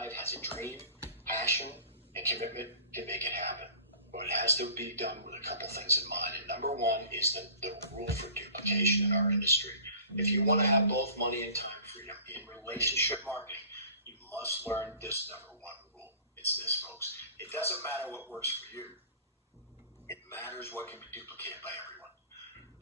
drive, has a dream, passion, and commitment can make it happen. But it has to be done with a couple things in mind. And number one is the rule for duplication in our industry. If you want to have both money and time freedom in relationship marketing, you must learn this number one rule. It's this, folks. It doesn't matter what works for you. It matters what can be duplicated by everyone.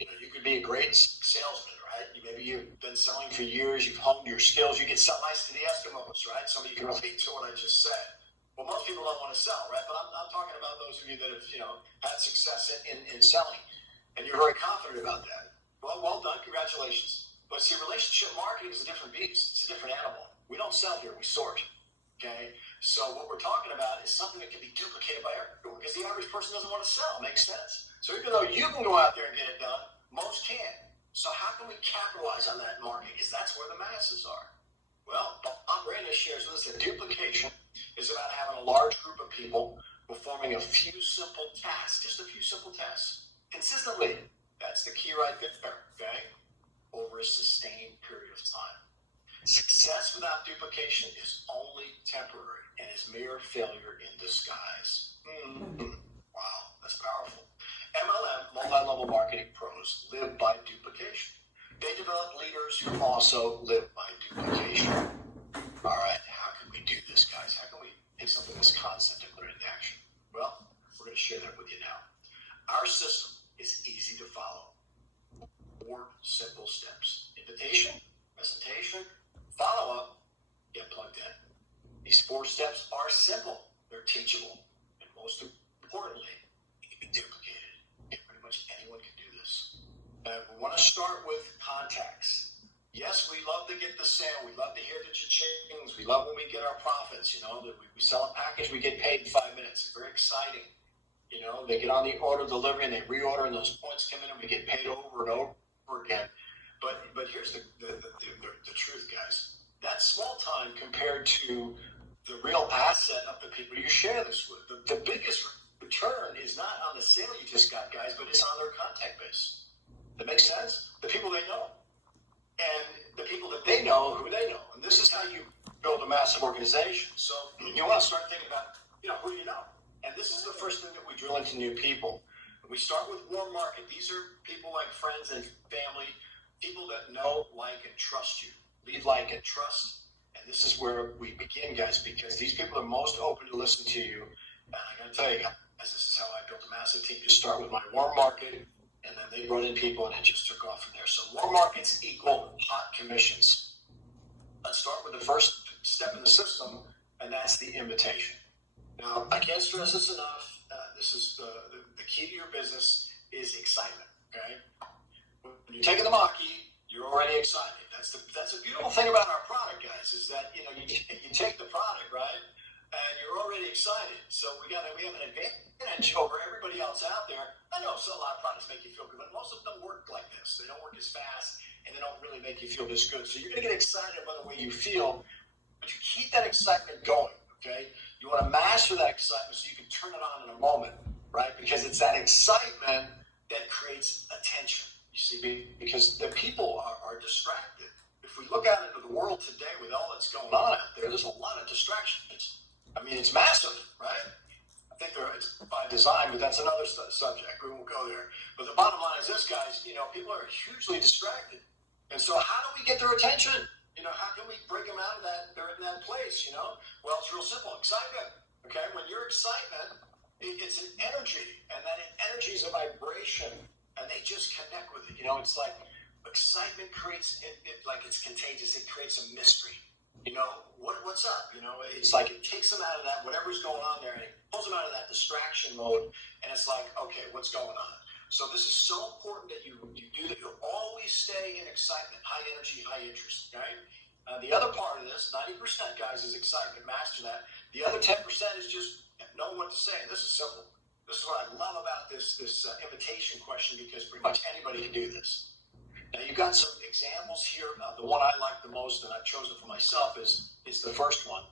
You could be a great salesman, right? Maybe you've been selling for years. You've honed your skills. You can sell nice to the Eskimos, right? Somebody can relate to what I just said. Well, most people don't want to sell, right? But I'm talking about those of you that have, had success in selling, and you're very confident about that. Well done, congratulations. But see, relationship marketing is a different beast. It's a different animal. We don't sell here, we sort. Okay? So what we're talking about is something that can be duplicated by everyone, because the average person doesn't want to sell. Makes sense? So even though you can go out there and get it done, most can't. So how can we capitalize on that market? Because that's where the masses are. Well, Bob Brandis shares with us that duplication is about having a large group of people performing a few simple tasks, just a few simple tasks, consistently. That's the key right there, okay? Over a sustained period of time. Success without duplication is only temporary and is mere failure in disguise. Wow, that's powerful. MLM, multi-level marketing pros, live by duplication. They develop leaders who also live by duplication. All right, how can we do this, guys? How can we take something this concept and put it into action? Well, we're going to share that with you now. Our system is easy to follow. 4 simple steps. Invitation, presentation, follow-up, get plugged in. These 4 steps are simple. They're teachable. And most importantly, they can be duplicated. And pretty much anyone can do this. We want to start with contacts. Yes, we love to get the sale. We love to hear the cha-chings. We love when we get our profits. We sell a package, we get paid in 5 minutes. It's very exciting. They get on the order delivery and they reorder, and those points come in and we get paid over and over again. But here's the truth, guys. That's small time compared to the real asset of the people you share this with. The biggest return is not on the sale you just got, guys, but it's on their contact base. That makes sense? The people they know. And the people that they know who they know. And this is how you build a massive organization. So you want to start thinking about, who you know. And this is the first thing that we drill into new people. We start with warm market. These are people like friends and family, people that know, like, and trust you. Lead, like, and trust. And this is where we begin, guys, because these people are most open to listen to you. And I got to tell you, guys, this is how I built a massive team. Just start with my warm market, and then they brought in people, and it just took off from there. So warm markets equal hot commissions. Let's start with the first step in the system, and that's the invitation. Now, I can't stress this enough. This is the key to your business is excitement, okay? When you're taking the Maqui, you're already excited. That's a beautiful thing about our product, guys, is that, you take the product, right? And you're already excited. So we have an advantage over everybody else out there. I know a lot of products make you feel good, but most of them don't work like this. They don't work as fast, and they don't really make you feel this good. So you're going to get excited about the way you feel, but you keep that excitement going, okay? You want to master that excitement so you can turn it on in a moment, right? Because it's that excitement that creates attention, you see, because the people are distracted. If we look out into the world today with all that's going on out there's a lot of distractions. I mean, it's massive, right? I think it's by design, but that's another subject. We won't go there. But the bottom line is this, guys, people are hugely distracted. And so how do we get their attention? How can we break them out of that? They're in that place, Well, it's real simple. Excitement, okay? When you're excitement, it's an energy, and that energy is a vibration, and they just connect with it. It's like excitement creates it like it's contagious. It creates a mystery. What's up? It's like it takes them out of that, whatever's going on there, and it pulls them out of that distraction mode, and it's like, okay, what's going on? So this is so important that you do that. You'll always stay in excitement, high energy, high interest, okay? The other part of this, 90%, guys, is excitement. Master that. The other 10% is just know what to say. This is simple. This is what I love about this invitation question, because pretty much anybody can do this. Now, you've got some examples here. The one I like the most, and I've chosen for myself, is the first one.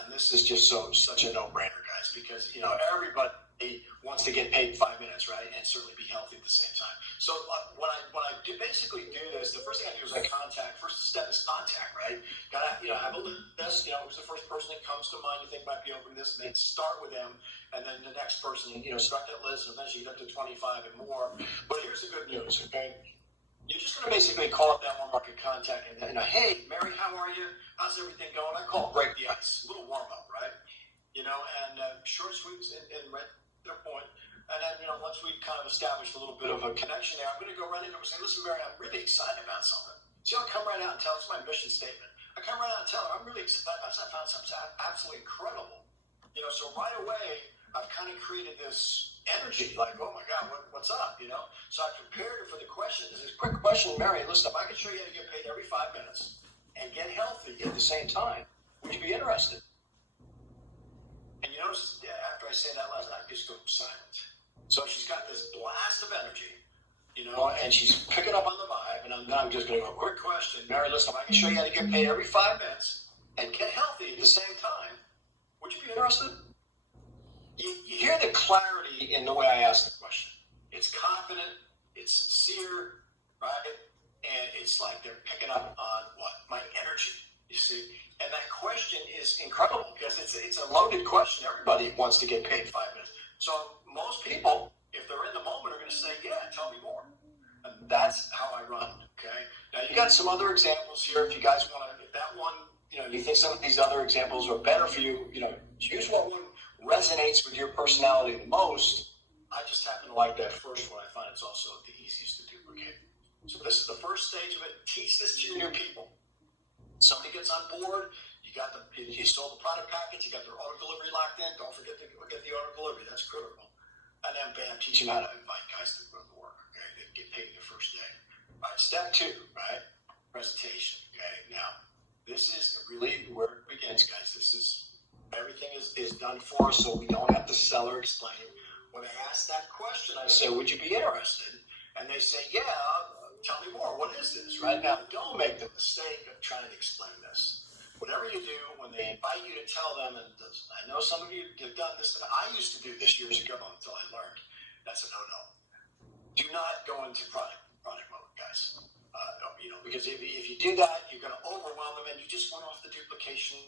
And this is just such a no-brainer, guys, because, everybody wants to get paid 5 minutes, right, and certainly be healthy at the same time. So when I basically do this, the first thing I do is I contact. First step is contact, right? Got to have a list. Who's the first person that comes to mind you think might be open to this, and then start with them, and then the next person, start that list, and eventually get up to 25 and more. But here's the good news, okay? You're just going to basically call up that one market contact and hey, Mary, how are you? How's everything going? I call it break the ice, a little warm up, right? And short, sweet, and right to the point. And then, once we've kind of established a little bit of a connection there, I'm going to go right into it and say, listen, Mary, I'm really excited about something. So I'll come right out and tell, it's my mission statement. I come right out and tell her, I'm really excited about this. I found something absolutely incredible. So right away, I've kind of created this energy, like, oh my God, what's up, So I prepared her for the question. This is a quick question, Mary, listen, if I could show you how to get paid every 5 minutes and get healthy at the same time, would you be interested? And you notice after I say that last, I just go silent. So she's got this blast of energy, and she's picking up on the vibe, and I'm just going to go, quick question, Mary, listen, if I can show you how to get paid every 5 minutes and get healthy at the same time, would you be interested? You hear the clarity in the way I ask the question. It's confident, it's sincere, right? And it's like they're picking up on what? My energy, you see? And that question is incredible because it's a loaded question. Everybody wants to get paid 5 minutes. So most people, if they're in the moment, are going to say, yeah, tell me more. And that's how I run, okay? Now, you got some other examples here. If you guys want to, if that one, you think some of these other examples are better for you, use what one resonates with your personality the most. I just happen to like that first one. I find it's also the easiest to duplicate. So this is the first stage of it. Teach this to your new people. Somebody gets on board. You sold the product package. You got their auto delivery locked in. Don't forget the auto delivery. That's critical. And then bam, teach them how to invite guys to go to work. Okay, they get paid the first day. All right, step 2, right? Presentation. Okay, now this is really where it begins, guys. This is everything is done for us, so we don't have to sell or explain. When I ask that question, I say, would you be interested? And they say, yeah, tell me more. What is this? Right now, don't make the mistake of trying to explain this. Whatever you do, when they invite you to tell them, and I know some of you have done this, and I used to do this years ago until I learned. That's a no-no. Do not go into product mode, guys. Because if you do that, you're going to overwhelm them, and you just went off the duplication,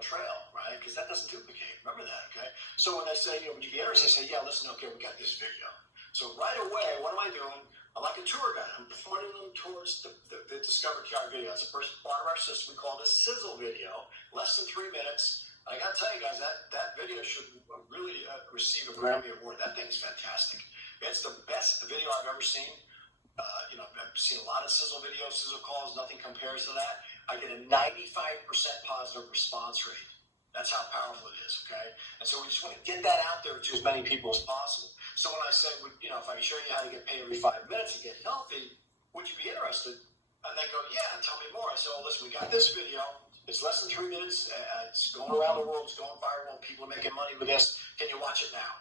trail, right? Because that doesn't duplicate. Remember that, okay? So when I say, would you be interested? I say, yeah, listen, okay, we got this video. So right away, what am I doing? I'm like a tour guide. I'm pointing them towards the Discover QuiAri video. That's the first part of our system. We call it a sizzle video, less than 3 minutes. I got to tell you guys, that video should really receive a Grammy Award. That thing's fantastic. It's the best video I've ever seen. I've seen a lot of sizzle videos, sizzle calls. Nothing compares to that. I get a 95% positive response rate. That's how powerful it is, okay? And so we just want to get that out there to as many people as possible. So when I say, if I can show you how to get paid every 5 minutes and get healthy, would you be interested? And they go, yeah, tell me more. I say, oh, listen, we got this video. It's less than 3 minutes. It's going around the world. It's going viral. People are making money with this. Can you watch it now?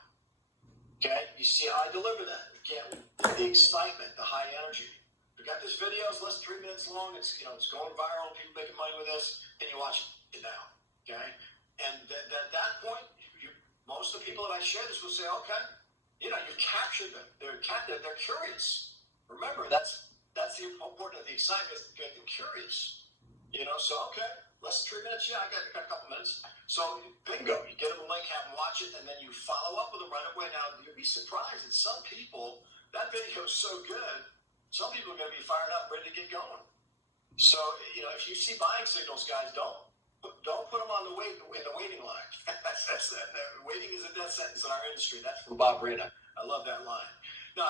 Okay? You see how I deliver that. Again, the excitement, the high energy. We got this video. It's less than 3 minutes long. It's going viral. People making money with this. Can you watch it now? Okay? And at that point, most of the people that I share this will say, okay, you've captured them. They're curious. Remember, that's the important of the excitement is to get them curious. So okay, less than 3 minutes. Yeah, I got a couple minutes. So bingo, you get them a link, have them watch it, and then you follow up with them right away. Now you'll be surprised that some people, that video is so good, some people are going to be fired up, ready to get going. So if you see buying signals, guys, don't put them on in the waiting line. That's waiting is a death sentence in our industry. That's from Bob Rena. I love that line. No,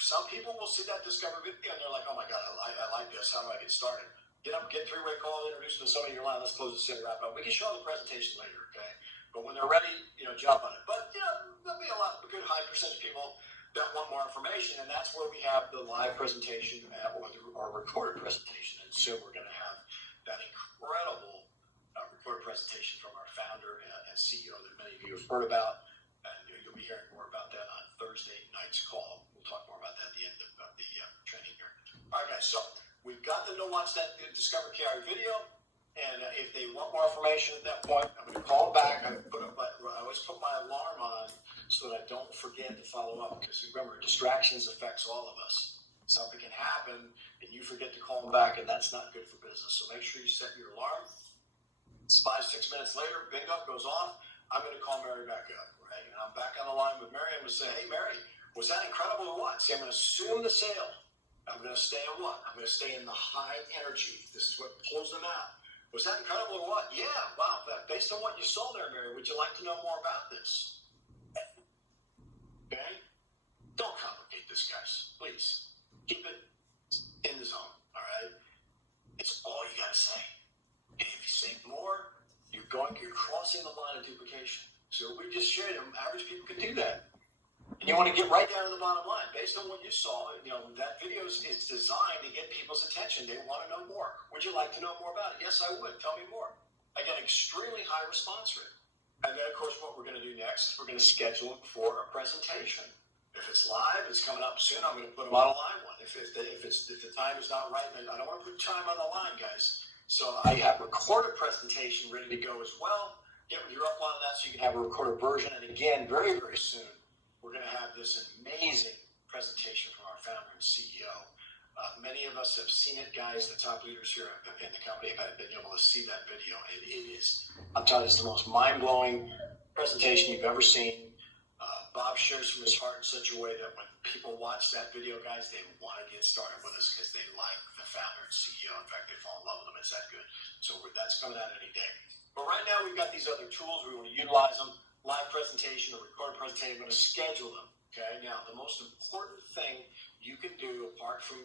some people will see that Discover video and they're like, oh my God, I like this. How do I get started? Get up, get 3-way call, introduce them to somebody in your line. Let's close this and wrap up. We can show them the presentation later, okay? But when they're ready, jump on it. But there'll be a good high percentage of people that want more information, and that's where we have the live presentation or recorded presentation. And so we're going to have that incredible recorded presentation from our founder and CEO that many of you have heard about, and you'll be hearing more about that on Thursday night's call. We'll talk more about that at the end of the training here. All right, guys, so we've got them to watch that Discover QuiAri video, and if they want more information at that point, I'm going to call them back. I always put my alarm on don't forget to follow up, because remember, distractions affects all of us. Something can happen and you forget to call them back, and that's not good for business. So make sure you set your alarm. It's 5-6 minutes later, bingo, goes off. I'm going to call Mary back up, right? And I'm back on the line with Mary. I'm going to say, hey, Mary, was that incredible or what? See, I'm going to assume the sale. I'm going to stay in what? I'm going to stay in the high energy. This is what pulls them out. Was that incredible or what? Yeah, wow. Based on what you saw there, Mary, would you like to know more about this? Okay? Don't complicate this, guys. Please. Keep it in the zone, all right? It's all you got to say. And if you say more, you're crossing the line of duplication. So we just shared them. Average people can do that. And you want to get right down to the bottom line. Based on what you saw, that video is designed to get people's attention. They want to know more. Would you like to know more about it? Yes, I would. Tell me more. I get an extremely high response rate. And then, of course, what we're going to do next is we're going to schedule it for a presentation. If it's live, it's coming up soon. I'm going to put them on a live one. If the time is not right, then I don't want to put time on the line, guys. So I have a recorded presentation ready to go as well. Get your up on that so you can have a recorded version. And again, very, very soon, we're going to have this amazing presentation from our founder and CEO. Many of us have seen it, guys. The top leaders here in the company have been able to see that video. It is, I'm telling you, it's the most mind-blowing presentation you've ever seen. Bob shares from his heart in such a way that when people watch that video, guys, they want to get started with us because they like the founder and CEO. In fact, they fall in love with them. It's that good. So that's coming out any day. But right now, we've got these other tools. We want to utilize them. Live presentation or recorded presentation. We're going to schedule them. Okay. Now, the most important thing you can do, apart from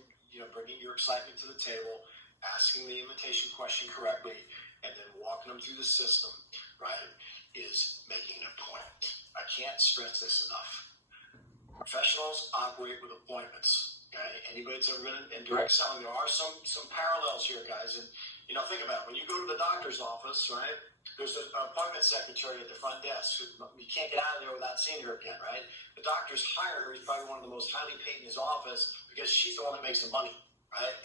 bringing your excitement to the table, asking the invitation question correctly, and then walking them through the system, right, is making an appointment. I can't stress this enough. Professionals operate with appointments. Okay, anybody that's ever been in direct selling, there are some parallels here, guys. And think about it. When you go to the doctor's office, right? There's an appointment secretary at the front desk. You can't get out of there without seeing her again, right? The doctor's hired her. He's probably one of the most highly paid in his office because she's the one that makes the money, right?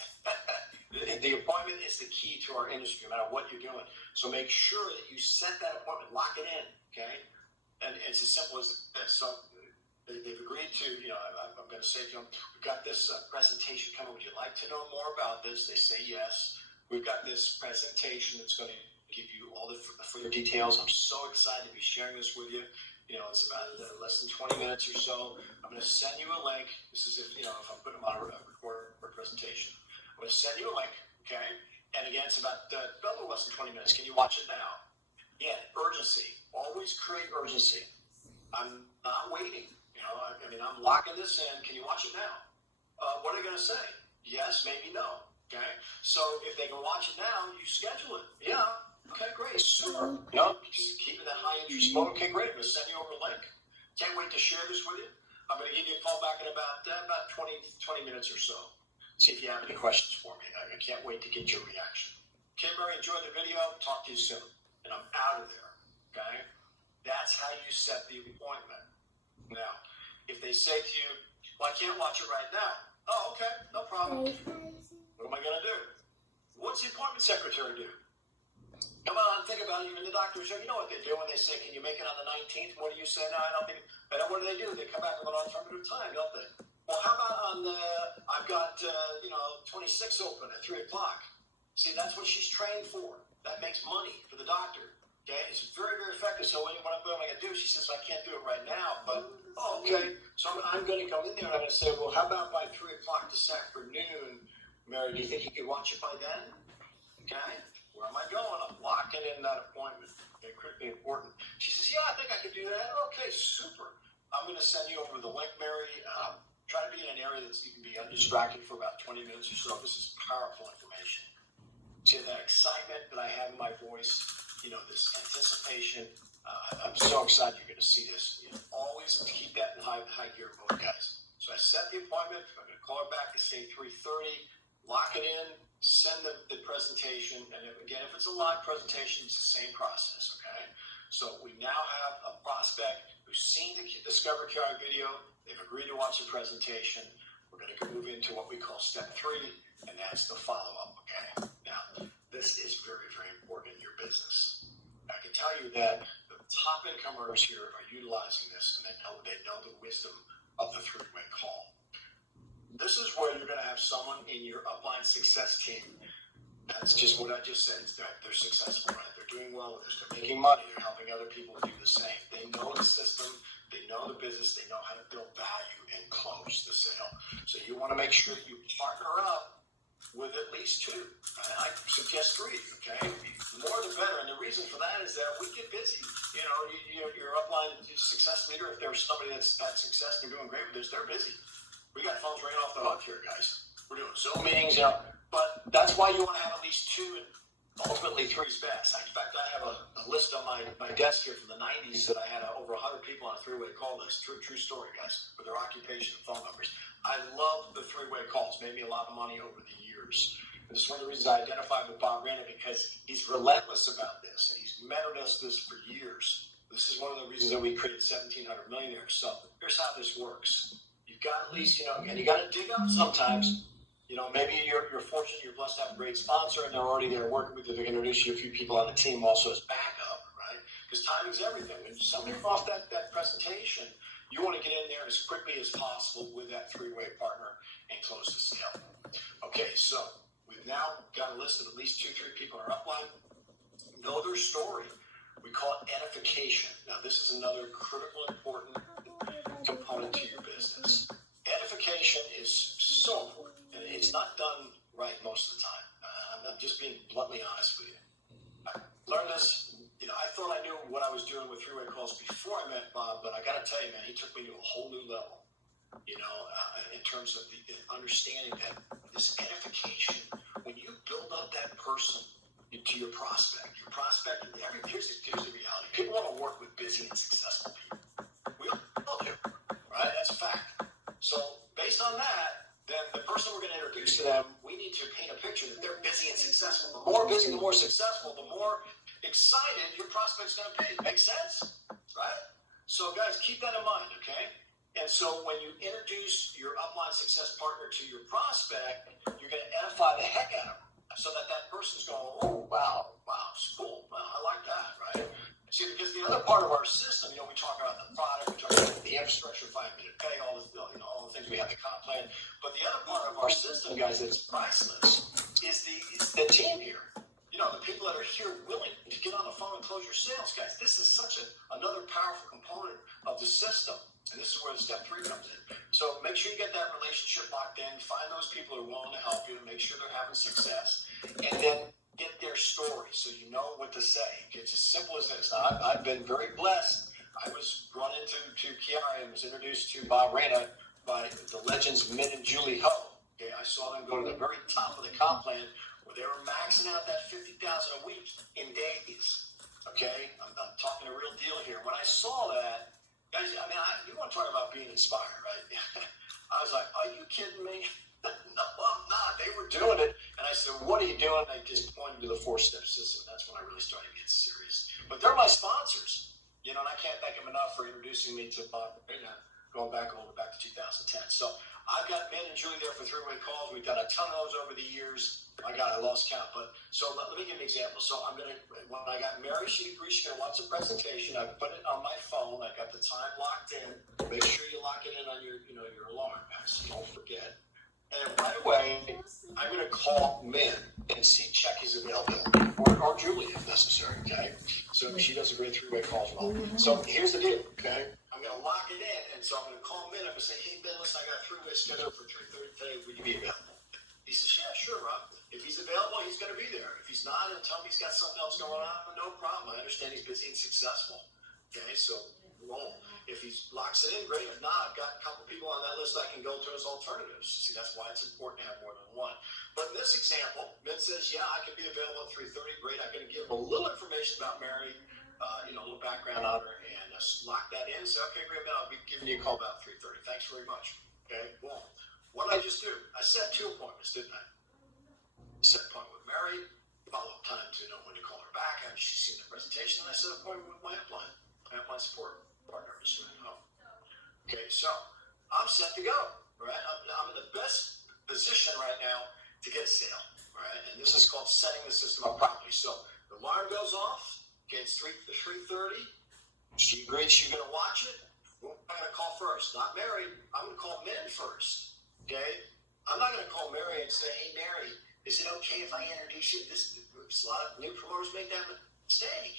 The appointment is the key to our industry, no matter what you're doing. So make sure that you set that appointment, lock it in, okay? And it's as simple as this. So they've agreed to, I'm going to say to them, we've got this presentation coming. Would you like to know more about this? They say yes. We've got this presentation that's going to give you all the further details. I'm so excited to be sharing this with you. It's about less than 20 minutes or so. I'm going to send you a link. This is if I'm putting them on a record presentation. I'm going to send you a link, okay? And again, it's about a little less than 20 minutes. Can you watch it now? Yeah, urgency. Always create urgency. I'm not waiting. I'm locking this in. Can you watch it now? What are they going to say? Yes, maybe no. Okay? So if they can watch it now, you schedule it. Yeah. Okay, great. Super. Just keeping that high interest mode. Okay, great. I'm going to send you over a link. Can't wait to share this with you. I'm going to give you a call back in about 20 minutes or so. See if you have any questions for me. I can't wait to get your reaction. Okay, Mary, enjoy the video. Talk to you soon. And I'm out of there. Okay? That's how you set the appointment. Now, if they say to you, well, I can't watch it right now. Oh, okay. No problem. What am I going to do? What's the appointment secretary do? Come on, think about it. Even the doctors, you know what they do when they say, can you make it on the 19th? What do you say? No, I don't think. But what do? They come back with an alternative time, don't they? Well, how about on I've got, 26 open at 3 o'clock. See, that's what she's trained for. That makes money for the doctor. Okay? It's very, very effective. So what am I going to do? She says, I can't do it right now. But, okay. So I'm going to go in there and I'm going to say, well, how about by 3 o'clock this afternoon, Mary, do you think you could watch it by then? Okay? Where am I going? I'm locking in that appointment. Okay, critically important. She says, yeah, I think I could do that. Okay, super. I'm going to send you over the link, Mary. Try to be in an area that you can be undistracted for about 20 minutes or so. This is powerful information. See that excitement that I have in my voice, this anticipation. I'm so excited you're going to see this. Always keep that in high gear mode, guys. So I set the appointment. I'm going to call her back and say 3:30. Lock it in. Send the presentation. And if it's a live presentation, it's the same process, okay? So we now have a prospect who's seen the Discover QuiAri video. They've agreed to watch the presentation. We're going to move into what we call step 3, and that's the follow-up, okay? Now, this is very, very important in your business. I can tell you that the top income earners here are utilizing this, and they know the wisdom of the three-way call. This is where you're going to have someone in your upline success team. That's just what I just said. They're successful, right? They're doing well with this. They're making money. They're helping other people do the same. They know the system. They know the business. They know how to build value and close the sale. So you want to make sure that you partner up with at least two. I suggest three, okay? The more the better. And the reason for that is that we get busy. You know, your upline success leader, if there's somebody that's had success and they're doing great with this, they're busy. We got phones ringing off the hook here, guys. We're doing Zoom meetings, you know. But that's why you want to have at least two, and ultimately three is best. In fact, I have a list on my desk here from the 90s that I had over 100 people on a three-way call list. True story, guys, with their occupation and phone numbers. I love the three-way calls. Made me a lot of money over the years. And this is one of the reasons I identified with Bob Rana, because he's relentless about this, and he's mentored us this for years. This is one of the reasons that we created 1,700 Millionaires. So here's how this works. You've got at least, and you got to dig up sometimes. Maybe you're fortunate, you're blessed to have a great sponsor, and they're already there working with you. They can introduce you a few people on the team also as backup, right? Because timing's everything. When somebody off that presentation, you want to get in there as quickly as possible with that three-way partner and close the sale. Okay, so we've now got a list of at least 2-3 people in our upline. Know their story. We call it edification. Now, this is another critical, important component to your business. Edification is so important. It's not done right most of the time. I'm just being bluntly honest with you. I learned this. I thought I knew what I was doing with three-way calls before I met Bob, but I got to tell you, man, he took me to a whole new level, in terms of the understanding that this edification, when you build up that person to your prospect, here's the reality. People want to work with busy and successful people. We all do, right? That's a fact. So based on that, then the person we're going to introduce to them, we need to paint a picture that they're busy and successful. The more busy, the more successful, the more excited your prospect's going to be. Makes sense, right? So guys, keep that in mind, okay? And so when you introduce your upline success partner to your prospect, you're going to edify the heck out of them so that person's going, oh, wow, it's cool. Wow, I like that, right? See, because the other part of our system, we talk about the product, we talk about the infrastructure, 5-minute pay, all the things we have, the comp plan. But the other part of our system, guys, that's priceless is the team here. The people that are here willing to get on the phone and close your sales, guys. This is such another powerful component of the system. And this is where the step 3 comes in. So make sure you get that relationship locked in. Find those people who are willing to help you and make sure they're having success. And then get their story so you know what to say. It's as simple as this. Now, I've been very blessed. I was brought into QuiAri and was introduced to Bob Rana by the legends Min and Julie Ho. Okay, I saw them go to the very top of the comp plan where they were maxing out that $50,000 a week in days. Okay, I'm talking a real deal here. When I saw that, guys, you want to talk about being inspired, right? I was like, are you kidding me? No, I'm not. They were doing it. And I said, what are you doing? They just pointed to the 4-step system. That's when I really started to get serious. But they're my sponsors, and I can't thank them enough for introducing me to Bob Rana, going back all the way back to 2010. So I've got Min and Julie there for three-way calls. We've done a ton of those over the years. My God, I lost count. But so let me give an example. So when I got married, she agreed she's going to watch the presentation. I put it on my phone. I got the time locked in. Make sure you lock it in on your alarm, guys. Don't forget. And right away, I'm going to call Min and check his availability, or Julie if necessary, okay? So she does a great three-way calls as well. So here's the deal, okay? I'm going to lock it in, and so I'm going to call Min. I'm going to say, hey, Min, listen, I got a three-way scheduled for 3:30 today. Would you be available? He says, yeah, sure, Rob. If he's available, he's going to be there. If he's not, he'll tell me he's got something else going on. No problem. I understand he's busy and successful, okay? So roll. If he locks it in, great. If not, I've got a couple people on that list I can go to as alternatives. See, that's why it's important to have more than one. But in this example, Min says, yeah, I can be available at 3:30. Great. I'm going to give him a little information about Mary, a little background on her, and lock that in. Say, okay, great, man, I'll be giving you a call about 3:30. Thanks very much. Okay, well, what did I just do? I set 2 appointments, didn't I? Set an appointment with Mary, follow-up time to know when to call her back after she's seen the presentation, and I set an appointment with my upline support partner, Mr. Okay, so I'm set to go, right? I'm in the best position right now to get a sale, right? And this is called setting the system up properly. So the alarm goes off, okay, it's 3:30. She agreed she's going to watch it. Who am I going to call first? Not Mary. I'm going to call Min first. Okay? I'm not going to call Mary and say, hey, Mary, is it okay if I introduce you? A lot of new promoters make that mistake.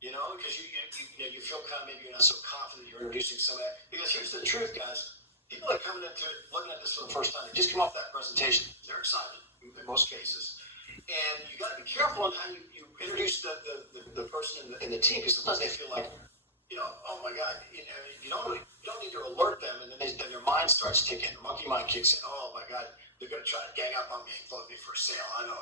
You know, because you feel kind of maybe you're not so confident you're introducing somebody. Because here's the truth, guys. People are coming into it, looking at this for the first time. They just come off that presentation. They're excited in most cases. And you got to be careful on how you introduce the person in the team, because sometimes they feel like, oh my God, you don't need to alert them, and then their mind starts ticking. The monkey mind kicks in. Oh my God, they're going to try to gang up on me and float me for sale. I know.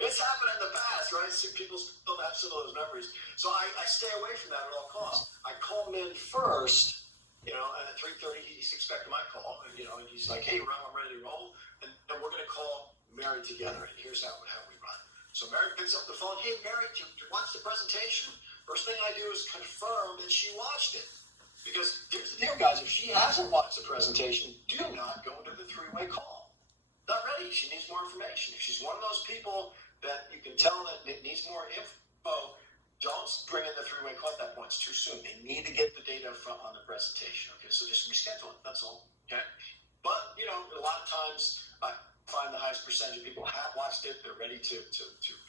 It's happened in the past, right? So people still have some of those memories. So I stay away from that at all costs. I call Min first, and at 3:30 he's expecting my call. And he's like, hey, Ron, I'm ready to roll. And we're going to call Mary together. And here's how we run. So Mary picks up the phone. Hey, Mary, did you watch the presentation? First thing I do is confirm that she watched it. Because here's the deal, guys. If she hasn't watched the presentation, do not go into the three-way call. Not ready. She needs more information. If she's one of those people that you can tell that needs more info, don't bring in the three-way call at that point. It's too soon. They need to get the data on the presentation. Okay, so just reschedule it. That's all. Okay. But a lot of times I find the highest percentage of people have watched it. They're ready to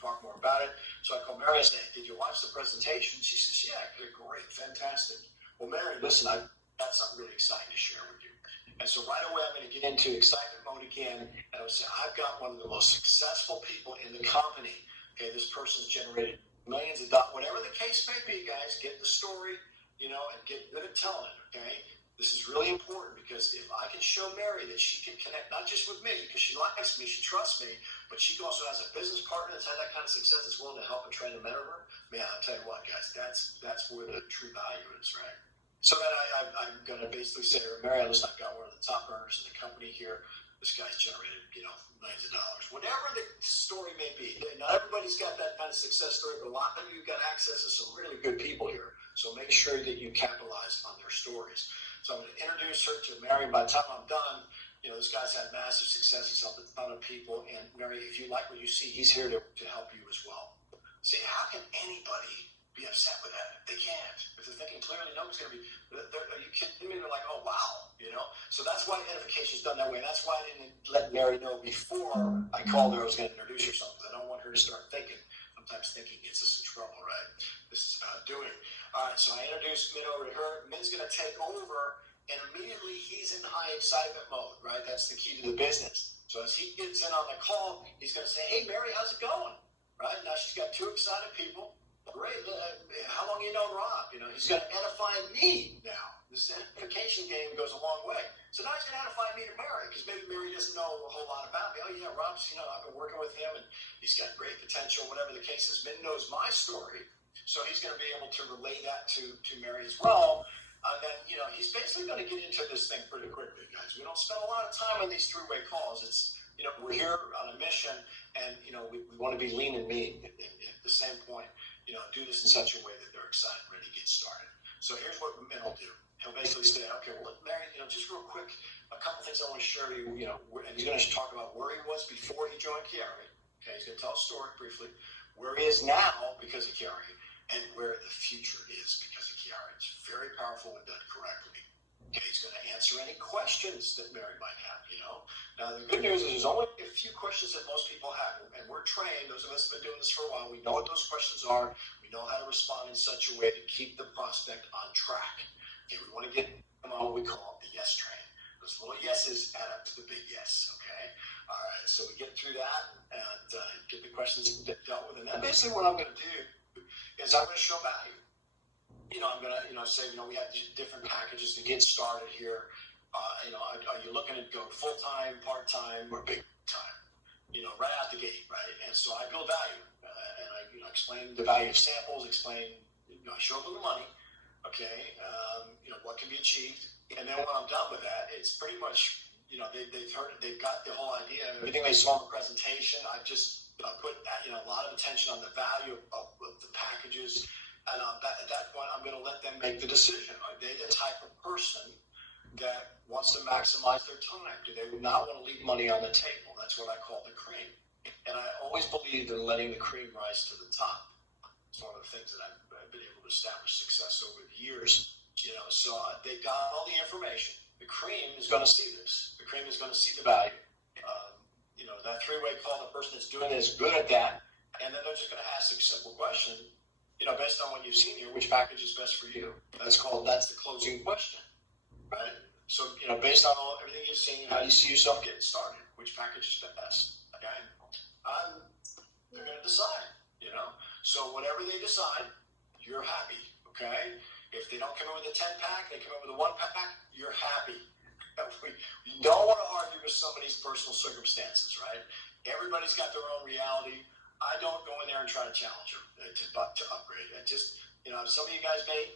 talk more about it. So I call Mary and say, did you watch the presentation? She says, yeah, great, fantastic. Well, Mary, listen, I've got something really exciting to share with you. And so right away, I'm going to get into excitement mode again. And I would say, I've got one of the most successful people in the company. Okay, this person's generated millions of dollars. Whatever the case may be, guys, get the story, and get good at telling it, okay? This is really important, because if I can show Mary that she can connect not just with me, because she likes me, she trusts me, but she also has a business partner that's had that kind of success, that's willing to help and train and mentor her, man, I'll tell you what, guys, that's where the true value is, right? So then I'm going to basically say to her, Mary, listen, I've got one of the top earners in the company here. This guy's generated, millions of dollars. Whatever the story may be. Not everybody's got that kind of success story, but a lot of you got access to some really good people here. So make sure that you capitalize on their stories. So I'm going to introduce her to Mary. By the time I'm done, this guy's had massive success. He's helped a ton of people. And Mary, if you like what you see, he's here to help you as well. See, how can anybody be upset with that? They can't. If they're thinking clearly, nobody's going to be. Are you kidding me? They're like, oh, wow. So that's why edification is done that way. And that's why I didn't let Mary know before I called her I was going to introduce her something. I don't want her to start thinking. Sometimes thinking gets us in trouble, right? This is about doing. All right, so I introduced Min over to her. Min's going to take over, and immediately he's in high excitement mode, right? That's the key to the business. So as he gets in on the call, he's going to say, hey, Mary, how's it going? Right? Now she's got two excited people. Great. How long you known Rob? He's going to edify me now. This edification game goes a long way. So now he's going to edify me to Mary, because maybe Mary doesn't know a whole lot about me. Oh, yeah, Rob's, I've been working with him, and he's got great potential, whatever the case is. Min knows my story, so he's going to be able to relay that to Mary as well. Then, he's basically going to get into this thing pretty quickly, guys. We don't spend a lot of time on these three-way calls. It's, we're here on a mission, and, we want to be lean and mean at the same point. Do this in such a way that they're excited, ready to get started. So here's what Min will do. He'll basically say, okay, well, Mary, just real quick, a couple things I want to share to you, and he's going to talk about where he was before he joined QuiAri. Okay, he's going to tell a story briefly, where he is now because of QuiAri, and where the future is because of QuiAri. It's very powerful when done correctly. Okay, he's going to answer any questions that Mary might have, Now, the good news is there's only a few questions that most people have, and we're trained. Those of us who have been doing this for a while, we know what those questions are. We know how to respond in such a way to keep the prospect on track. Okay, we want to get them on what we call the yes train. Those little yeses add up to the big yes, okay? All right, so we get through that and get the questions dealt with. And then basically what I'm going to do is I'm going to show value. I'm going to, say, we have these different packages to get started here. Are you looking to go full-time, part-time, or big time? Right out the gate, right? And so I build value. And I, explain the value of samples, I show them the money, okay? What can be achieved. And then when I'm done with that, it's pretty much, they've heard it, they've got the whole idea. Everything they saw in the presentation, I've just put, a lot of attention on the value of the packages. And at that point, I'm going to let them make the decision. Are they the type of person that wants to maximize their time? Do they not want to leave money on the table? That's what I call the cream. And I always believe in letting the cream rise to the top. It's one of the things that I've been able to establish success over the years. So they got all the information. The cream is going to see this. The cream is going to see the value. That three-way call, the person that's doing it is good at that, and then they're just going to ask a simple question. Based on what you've seen here, which package is best for you? That's the closing question, right? So, based on everything you've seen, how do you see yourself getting started? Which package is best? Okay, they're going to decide. So whatever they decide, you're happy. Okay, if they don't come in with a 10-pack, they come in with a 1-pack, you're happy. You don't want to argue with somebody's personal circumstances, right? Everybody's got their own reality. I don't go in there and try to challenge them to upgrade. Some of you guys may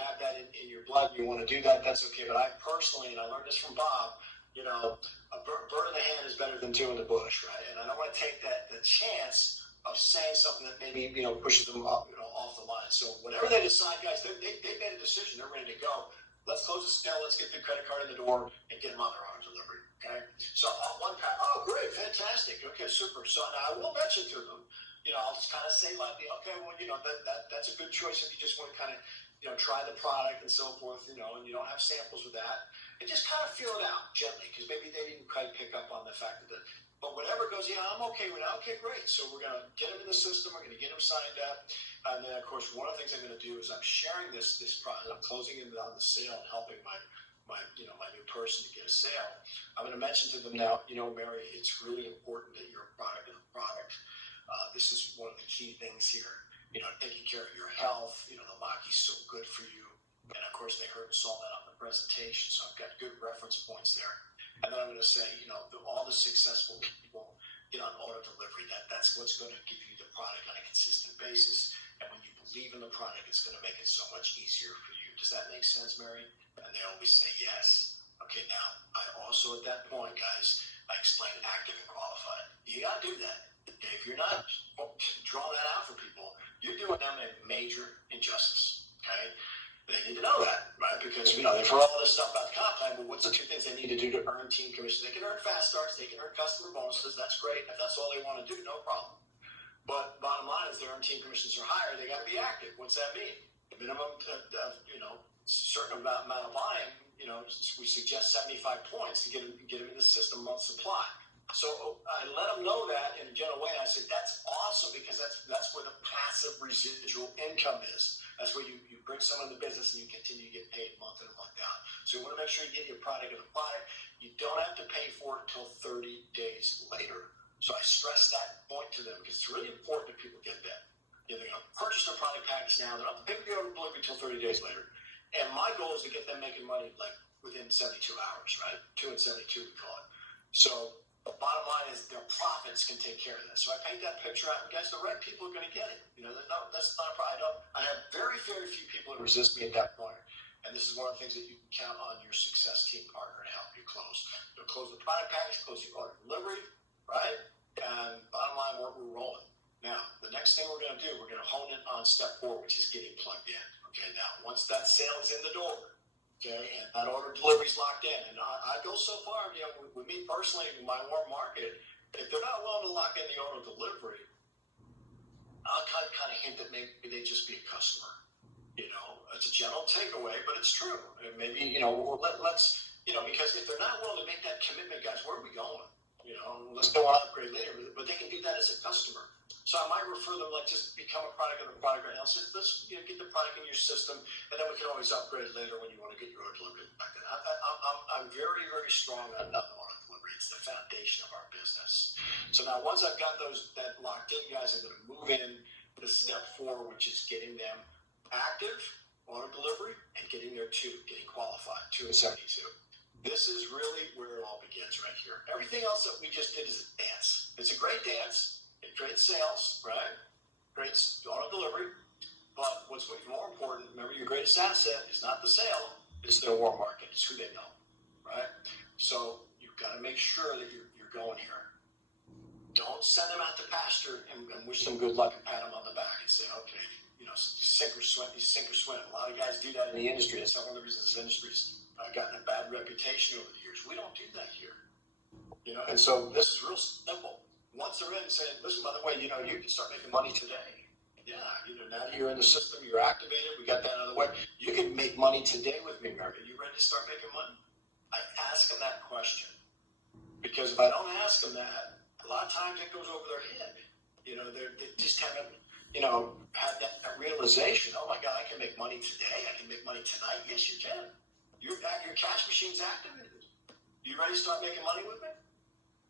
have that in your blood. You want to do that, that's okay. But I personally, and I learned this from Bob, a bird in the hand is better than two in the bush, right? And I don't want to take the chance of saying something that maybe pushes them up, off the line. So whatever they decide, guys, they made a decision. They're ready to go. Let's close the sale. Let's get the credit card in the door and get them on their own delivery. Okay. So 1-pack. Oh, great, fantastic. Okay, super. So now I will mention to them. I'll just kind of say lightly, okay, well, that's a good choice if you just want to kind of, try the product and so forth, and you don't have samples with that, and just kind of feel it out gently, because maybe they didn't quite pick up on the fact that. But whatever goes, I'm okay with that. Okay, great. So we're going to get them in the system. We're going to get them signed up. And then, of course, one of the things I'm going to do is I'm sharing this product. I'm closing in on the sale and helping my new person to get a sale. I'm going to mention to them now, Mary, it's really important that you're a product of the product. This is one of the key things here. Taking care of your health. The Maqui's so good for you. And, of course, they heard and saw that on the presentation. So I've got good reference points there. And then I'm going to say, all the successful people get on auto delivery. That's what's going to give you the product on a consistent basis. And when you believe in the product, it's going to make it so much easier for you. Does that make sense, Mary? And they always say yes. Okay, now, I also, at that point, guys, I explain active and qualified. You got to do that. If you're not drawing that out for people, you're doing them a major injustice, okay? They need to know that, right? Because, they've heard all this stuff about the comp plan, but what's the two things they need to do to earn team commissions? They can earn fast starts, they can earn customer bonuses, that's great. If that's all they want to do, no problem. But bottom line is their earned team commissions are higher, they got to be active. What's that mean? The minimum, certain amount of volume, we suggest 75 points to get them in the system month supply. So I let them know that in a general way. I said, that's awesome because that's where the passive residual income is. That's where you bring someone into business and you continue to get paid month in and month out. So you want to make sure you get your product of the product. You don't have to pay for it until 30 days later. So I stress that point to them because it's really important that people get that. They're going to purchase their product package now. They're not going to pay for the delivery until 30 days later. And my goal is to get them making money like within 72 hours, right? 2 and 72 we call it. So the bottom line is their profits can take care of that. So I paint that picture out, and guys, the right people are going to get it. That's not a problem. I have very, very few people that resist me at that point. And this is one of the things that you can count on your success team partner to help you close. They'll close the product package, close the order delivery, right? And bottom line, we're rolling. Now, the next thing we're going to do, we're going to hone in on step 4, which is getting plugged in. Okay, now, once that sale is in the door, okay, and that order delivery is locked in. And I go so far, with me personally, in my warm market, if they're not willing to lock in the order delivery, I'll kind of hint that maybe they just be a customer. It's a general takeaway, but it's true. And maybe, let's, because if they're not willing to make that commitment, guys, where are we going? Let's go on upgrade later, but they can do that as a customer. So I might refer them just become a product of the product right now. So let's get the product in your system, and then we can always upgrade later when you want to get your order delivery back then. I'm very, very strong on the order delivery. It's the foundation of our business. So now once I've got that locked in, guys, I'm going to move in to step 4, which is getting them active, order delivery, and getting their 2, getting qualified, 2 and 72. This is really where it all begins right here. Everything else that we just did is a dance. It's a great dance. It creates sales, right? Creates auto delivery. But what's more important, remember your greatest asset is not the sale, it's their warm market. It's who they know, right? So you've got to make sure that you're going here. Don't send them out to pasture and wish them good luck and pat them on the back and say, okay, sink or swim. A lot of guys do that in the industry. That's one of the reasons this industry's gotten a bad reputation over the years. We don't do that here. And so this is real simple. Once they're in, saying, listen, by the way, you can start making money today. Yeah, now that you're in the system, you're activated, we got that out of the way. You can make money today with me, Mary. Are you ready to start making money? I ask them that question. Because if I don't ask them that, a lot of times it goes over their head. They just haven't, had that realization. Oh my God, I can make money today. I can make money tonight. Yes, you can. Your cash machine's activated. You ready to start making money with me?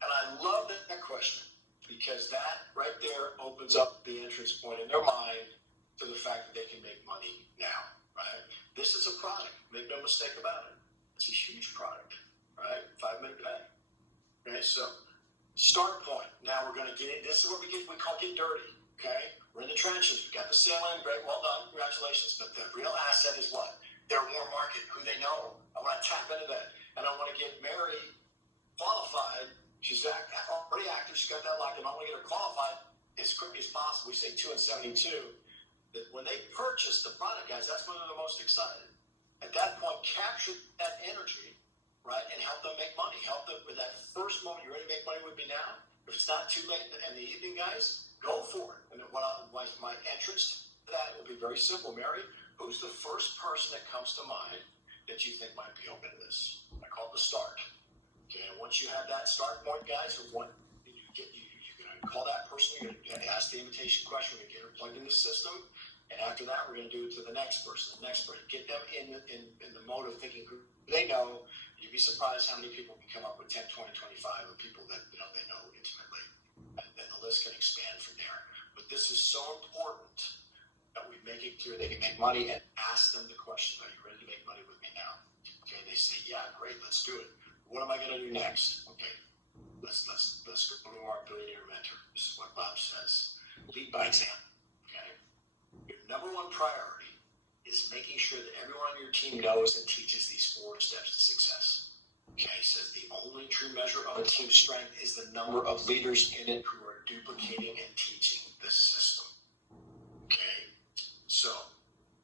And I love that question, because that right there opens up the entrance point in their mind to the fact that they can make money now, right? This is a product. Make no mistake about it. It's a huge product, right? 5-minute pay. Okay, so start point. Now we're going to get it. This is what we call get dirty, okay? We're in the trenches. We got the sale in. Great, well done. Congratulations. But the real asset is what? Their warm market, who they know. I want to tap into that. And I want to get Mary qualified. She's already active. She's got that locked in. I want to get her qualified as quickly as possible. We say 2 and 72. That when they purchase the product, guys, that's when they're the most excited. At that point, capture that energy, right, and help them make money. Help them with that first moment. You ready to make money with me now? If it's not too late in the evening, guys, go for it. And my entrance to that will be very simple. Mary, who's the first person that comes to mind that you think might be open to this? I call it the start. Okay, and once you have that start point, guys, you're going to call that person, you're going to ask the invitation question, we're going to get her plugged in the system, and after that, we're going to do it to the next person, get them in the mode of thinking who they know. You'd be surprised how many people can come up with 10, 20, 25 of people that they know intimately, and the list can expand from there. But this is so important that we make it clear they can make money, and ask them the question, are you ready to make money with me now? Okay, they say, yeah, great, let's do it. What am I going to do next? Okay, let's go to our billionaire mentor. This is what Bob says. Lead by example. Okay, your number one priority is making sure that everyone on your team knows and teaches these 4 steps to success. Okay, he says the only true measure of a team's strength is the number of leaders in it who are duplicating and teaching the system. Okay, so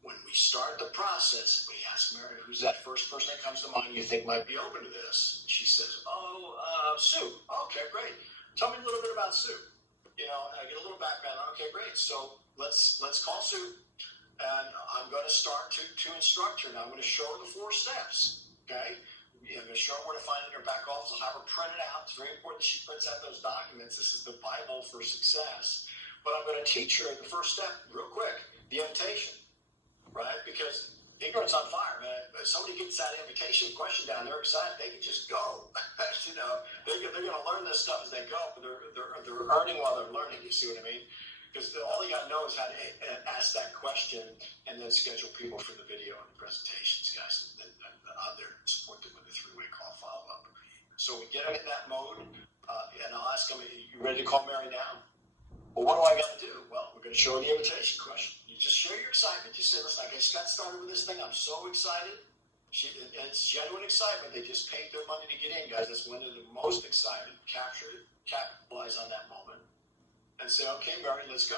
when we start the process, we ask Mary, who's that first person that comes to mind you think might be open to this? She says, Sue. Okay, great. Tell me a little bit about Sue. I get a little background. Okay, great. So let's call Sue, and I'm going to start to instruct her. Now I'm going to show her the 4 steps. Okay, I'm going to show her where to find it in her back office. I'll have her print it out. It's very important that she prints out those documents. This is the Bible for success. But I'm going to teach her the first step real quick, the invitation. Right? Because ignorance on fire, man. If somebody gets that invitation question down, they're excited. They can just go. They're going to learn this stuff as they go, but they're earning while they're learning. You see what I mean? Because all you got to know is how to ask that question, and then schedule people for the video and the presentations, guys. And I'm there to support them with a 3-way call follow-up. So we get them in that mode, and I'll ask them, you ready to call Mary now? Well, what do I got to do? Well, we're going to show her the invitation question. You just share your excitement. You say, listen, I just got started with this thing. I'm so excited. And it's genuine excitement. They just paid their money to get in, guys. That's when they're the most excited. Capitalize on that moment. And say, okay, Mary, let's go.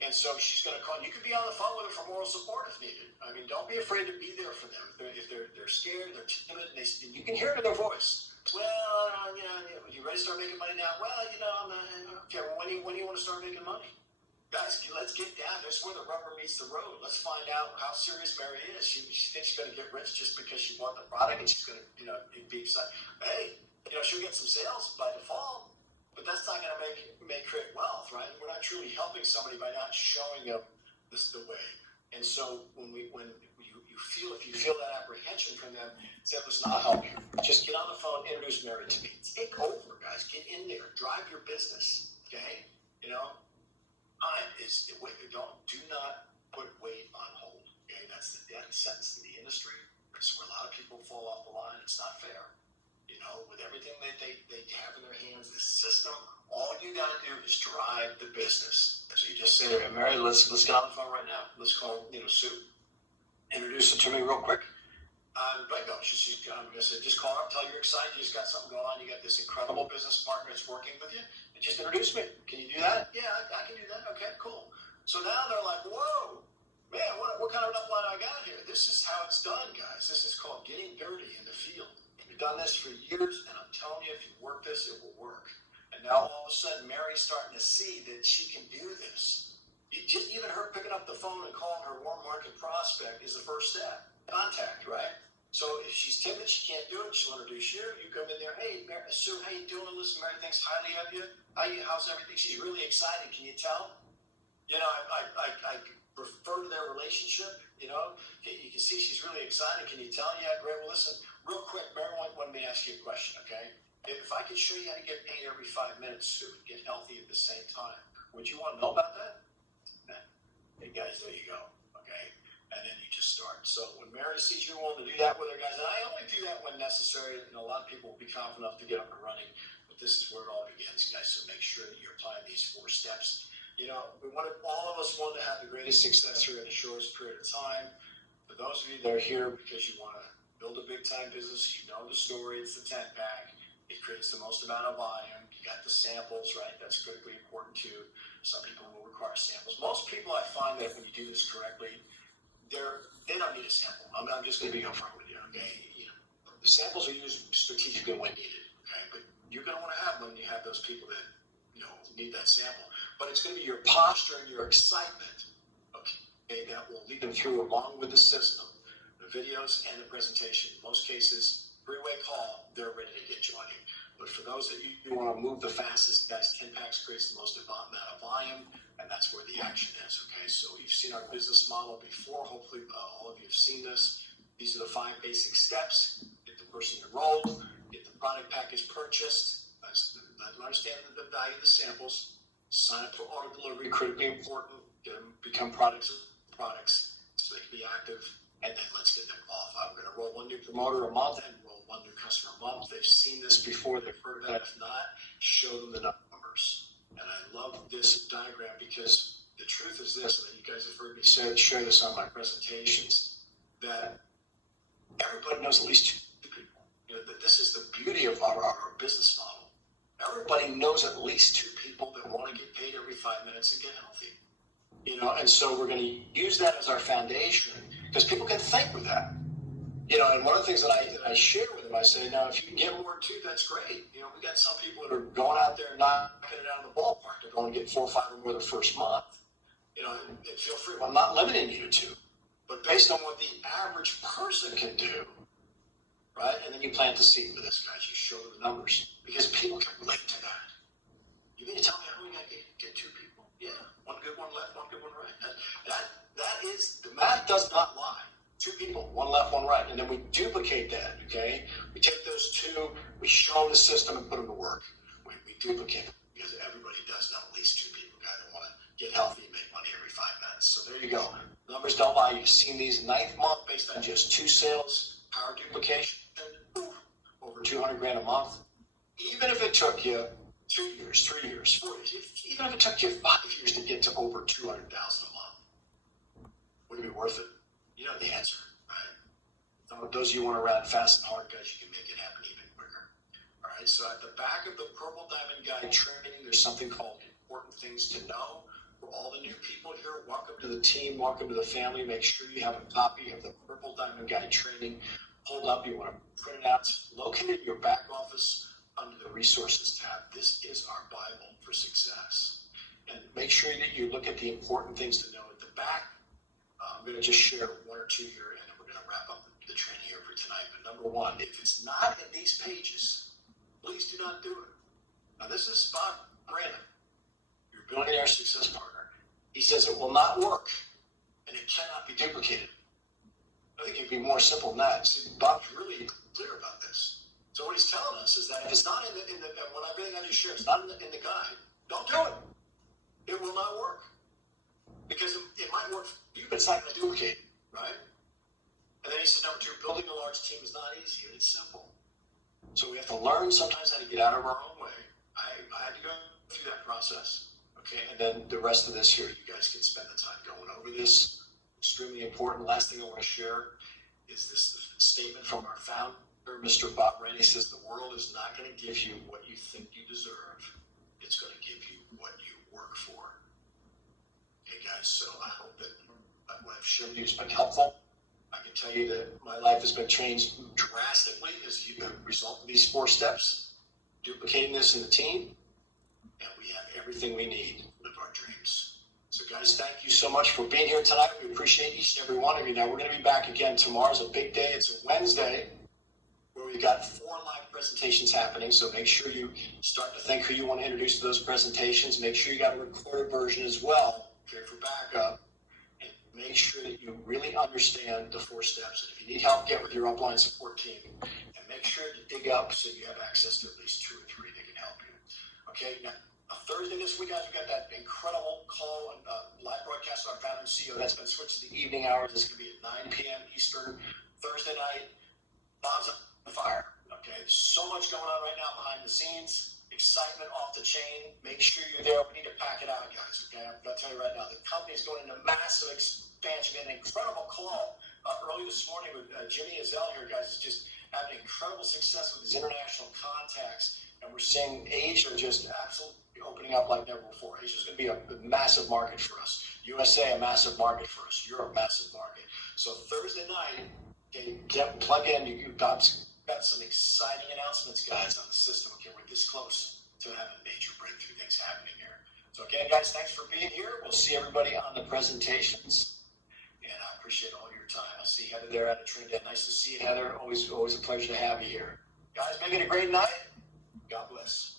And so she's going to call. You could be on the phone with her for moral support if needed. I mean, don't be afraid to be there for them. If they're scared, they're timid, you can hear it in their voice. Well, you ready to start making money now? Well, I'm not. Okay, well, when do you want to start making money? Guys, let's get down. That's where the rubber meets the road. Let's find out how serious Mary is. She thinks she's going to get rich just because she bought the product, and she's going to, be excited. Hey, she'll get some sales by default, but that's not going to create wealth, right? We're not truly helping somebody by not showing them this the way. And so if you feel that apprehension from them, say, listen, I'll help you. Just get on the phone, introduce Mary to me. Take over, guys. Get in there. Drive your business. Okay? Time is do not put weight on hold. Okay? That's the death sentence in the industry. It's where a lot of people fall off the line. It's not fair. With everything that they have in their hands, this system, all you got to do is drive the business. So you just say, Mary, let's get on the phone right now. Let's call, Sue. Introduce it to me real quick. Bingo. I'm going to say, just call her up, tell her you're excited, you just got something going on, you got this incredible business partner that's working with you, and just introduce me. Can you do that? Yeah, I can do that. Okay, cool. So now they're like, whoa, man, what kind of upline I got here? This is how it's done, guys. This is called getting dirty in the field. We've done this for years, and I'm telling you, if you work this, it will work. And now all of a sudden, Mary's starting to see that she can do this. Just even her picking up the phone and calling her warm market prospect is the first step. Contact, right? So if she's timid, she can't do it, she'll introduce you. You come in there, hey, Sue, how you doing? Listen, Mary thinks highly of you. How's everything? She's really excited. Can you tell? You know, I refer to their relationship. You know, you can see she's really excited. Can you tell? Yeah, great. Well, listen, real quick, Mary wanted me to ask you a question, okay? If I could show you how to get paid every 5 minutes, Sue, and get healthy at the same time, would you want to know about that? Hey, guys, there you go, okay? And then you just start. So when Mary sees you willing to do that with her guys, and I only do that when necessary, a lot of people will be confident enough to get up and running, but this is where it all begins, guys. So make sure that you're applying these 4 steps. You know, all of us want to have the greatest success here in the shortest period of time. For those of you that are here because you want to build a big time business, you know the story, it's the 10 pack. It creates the most amount of volume. You got the samples, right? That's critically important too. Some people will require samples. Most people, I find that when you do this correctly, they don't need a sample. I'm just going to be upfront with you, okay? You know, the samples are used strategically when needed, okay? But you're going to want to have them when you have those people that, you know, need that sample. But it's going to be your posture and your excitement, okay, that will lead them through along with the system, the videos and the presentation. In most cases, three-way call, they're ready to get you on you. But for those that you want to move the fastest, guys, 10 packs creates the most amount of volume, and that's where the action is, okay? So you've seen our business model before. Hopefully all of you have seen this. These are the 5 basic steps. Get the person enrolled, get the product package purchased, let them understand the value of the samples, sign up for auto delivery, critically important, get them become products so they can be active, and then let's get them qualified. We're going to roll 1 new promoter a month and roll 1 new customer a month. They've seen this before, they've heard of it. If not, show them the numbers. And I love this diagram because the truth is this, and you guys have heard me share this on my presentations, that everybody knows at least 2 people. You know, that this is the beauty of our business model. Everybody knows at least 2 people that want to get paid every 5 minutes and get healthy. You know, and so we're going to use that as our foundation because people can think with that. You know, and one of the things that I share with them, I say, now, if you can get 1 or 2, that's great. You know, we got some people that are going out there and knocking it out of the ballpark. They're going to get 4 or 5 or more the first month. You know, and feel free. I'm not limiting you to, but based on what the average person can do, right? And then you plant the seed for this, guys. You show them the numbers because people can relate to that. You mean to tell me how we got to get 2 people? Yeah, 1 good, 1 left, 1 good, 1 right. That is, the math does not lie. 2 people, 1 left, 1 right. And then we duplicate that, okay? We take those 2, we show them the system and put them to work. We duplicate it because everybody does know at least 2 people, guys, that want to get healthy and make money every 5 minutes. So there you go. Numbers don't lie. You've seen these 9th month based on just 2 sales, power duplication, and over 200 grand a month. Even if it took you 2 years, 3 years, 4 years, even if it took you 5 years to get to over 200,000 a month, would it be worth it? You know the answer, right? Those of you who want to run fast and hard, guys, you can make it happen even quicker. All right, so at the back of the Purple Diamond Guide training, there's something called Important Things to Know. For all the new people here, welcome to the team, welcome to the family. Make sure you have a copy of the Purple Diamond Guide training pulled up. You want to print it out. It's located in your back office under the Resources tab. This is our Bible for success. And make sure that you look at the important things to know at the back. I'm going to just share 1 or 2 here, and then we're going to wrap up the training here for tonight. But number 1, if it's not in these pages, please do not do it. Now, this is Bob Brandon, your billionaire success partner. He says it will not work, and it cannot be duplicated. I think it'd be more simple than that. See, Bob's really clear about this. So what he's telling us is that if it's not in the everything I just shared, it's not in the guide, don't do it. It will not work. Because it might work for you, but it's not going to duplicate, right? And then he says, number 2, building a large team is not easy, and it's simple. So we have to learn sometimes how to get out of our own way. I had to go through that process, okay? And then the rest of this here, you guys can spend the time going over this. Extremely important. Last thing I want to share is this statement from our founder, Mr. Bob Rand. He says, the world is not going to give you what you think you deserve. It's going to give you what you work for. Okay, guys, so I hope that what I've shown you has been helpful. I can tell you that my life has been changed drastically as a result of these 4 steps, duplicating this in the team, and we have everything we need to live our dreams. So guys, thank you so much for being here tonight. We appreciate each and every one of you. Now, we're going to be back again. Tomorrow's a big day. It's a Wednesday where we got 4 live presentations happening. So make sure you start to think who you want to introduce to those presentations. Make sure you got a recorded version as well, okay, for backup. And make sure that you really understand the 4 steps. And if you need help, get with your upline support team. And make sure to dig up so you have access to at least 2 or 3 that can help you. Okay, now, Thursday this week, guys, we got that incredible call and live broadcast on our founder and CEO. That's been switched to the evening hours. It's going to be at 9 p.m. Eastern, Thursday night. Bombs on fire. Okay, there's so much going on right now behind the scenes. Excitement off the chain. Make sure you're there. We need to pack it out, guys. Okay, I'm going to tell you right now, the company is going into massive expansion. We had an incredible call early this morning with Jimmy Azell here, guys. Is just having incredible success with his international contacts. And we're seeing Asia just absolutely opening up like never before. Asia's going to be a massive market for us. USA, a massive market for us. Europe, massive market. So Thursday night, okay, plug in. You've got some exciting announcements, guys, on the system. Okay, we're this close to having major breakthrough things happening here. So again, guys, thanks for being here. We'll see everybody on the presentations. And I appreciate all your time. I see Heather there out of Trinidad. Nice to see you, Heather. Always a pleasure to have you here. Guys, make it a great night. God bless.